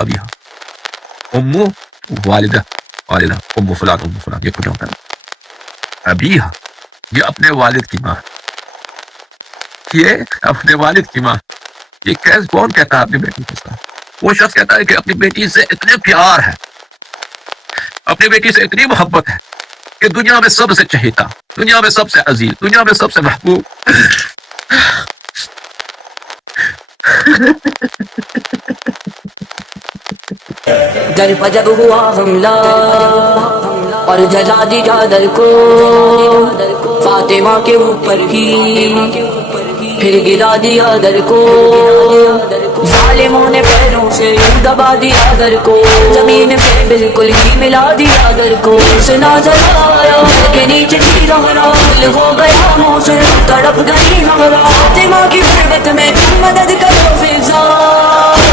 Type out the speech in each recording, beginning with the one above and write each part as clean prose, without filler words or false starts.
ابیہا، امو والدہ، والدہ ام فلان یہ کچھ ہوتا ہے. ابیہا یہ اپنے والد کی ماں، یہ اپنے والد کی ماں. یہ کون کہتا ہے اپنی بیٹی کے ساتھ؟ وہ شخص کہتا ہے کہ اپنی بیٹی سے اتنے پیار ہے، اپنی بیٹی سے اتنی محبت ہے کہ دنیا میں سب سے چہیتا، دنیا میں سب سے عزیز، دنیا میں سب سے محبوب. در پہ جب ہوا حملہ اور جلا دیا در کو فاطمہ کے اوپر ہی، پھر گرا دیا در کو، ظالموں نے پیروں سے دبا دیا در کو، زمین پہ بالکل ہی ملا دیا در کو. سنا جلایا کے نیچے کی رہرال ہو گیا موسم، تڑپ گئی ہمارا فاطمہ کی غربت میں مدد کرو فضا.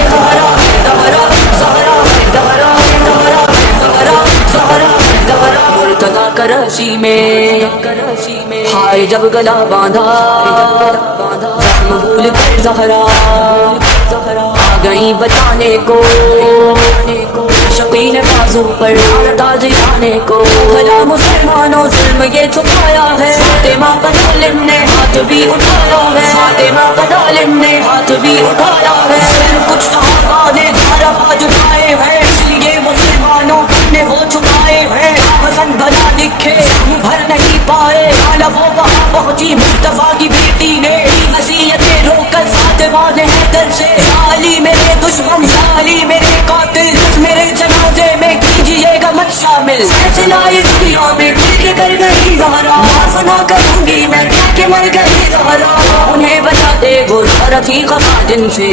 زہرا زہرا زہرا زہرا زہرا زہرا زہرا مرتضیٰ کراچی میں ہائے جب گلا باندھا، زخم بھول کر زہرا آ گئی بچانے کو، شقین بازو پر تاج لانے کو. بھلا مسلمانوں ظلم یہ چھپایا ہے، فاطمہ کا ظالم نے ہاتھ بھی اٹھایا ہے، فاطمہ کا ظالم نے ہاتھ بھی اٹھایا ہے. کچھ صحابہ نے دھارا باز اٹھائے ہیں، اس لیے مسلمانوں نے وہ چھپائے ہیں. حسن بنا لکھے بھر نہیں پائے، وہ وہاں پہنچی مصطفیٰ کی بیٹی نے وصیتیں رو کر فاطمہ نے حیدر سے، علی میرے دشمن، علی میرے قاتل، میرے جنازے میں کیجیے گا مت شامل. چلائے دنیا میں کے کر گئی زہرا، سنا کروں گی میں کہ مر گئی زہرا. انہیں بتا دے وہ رفیق خادم سے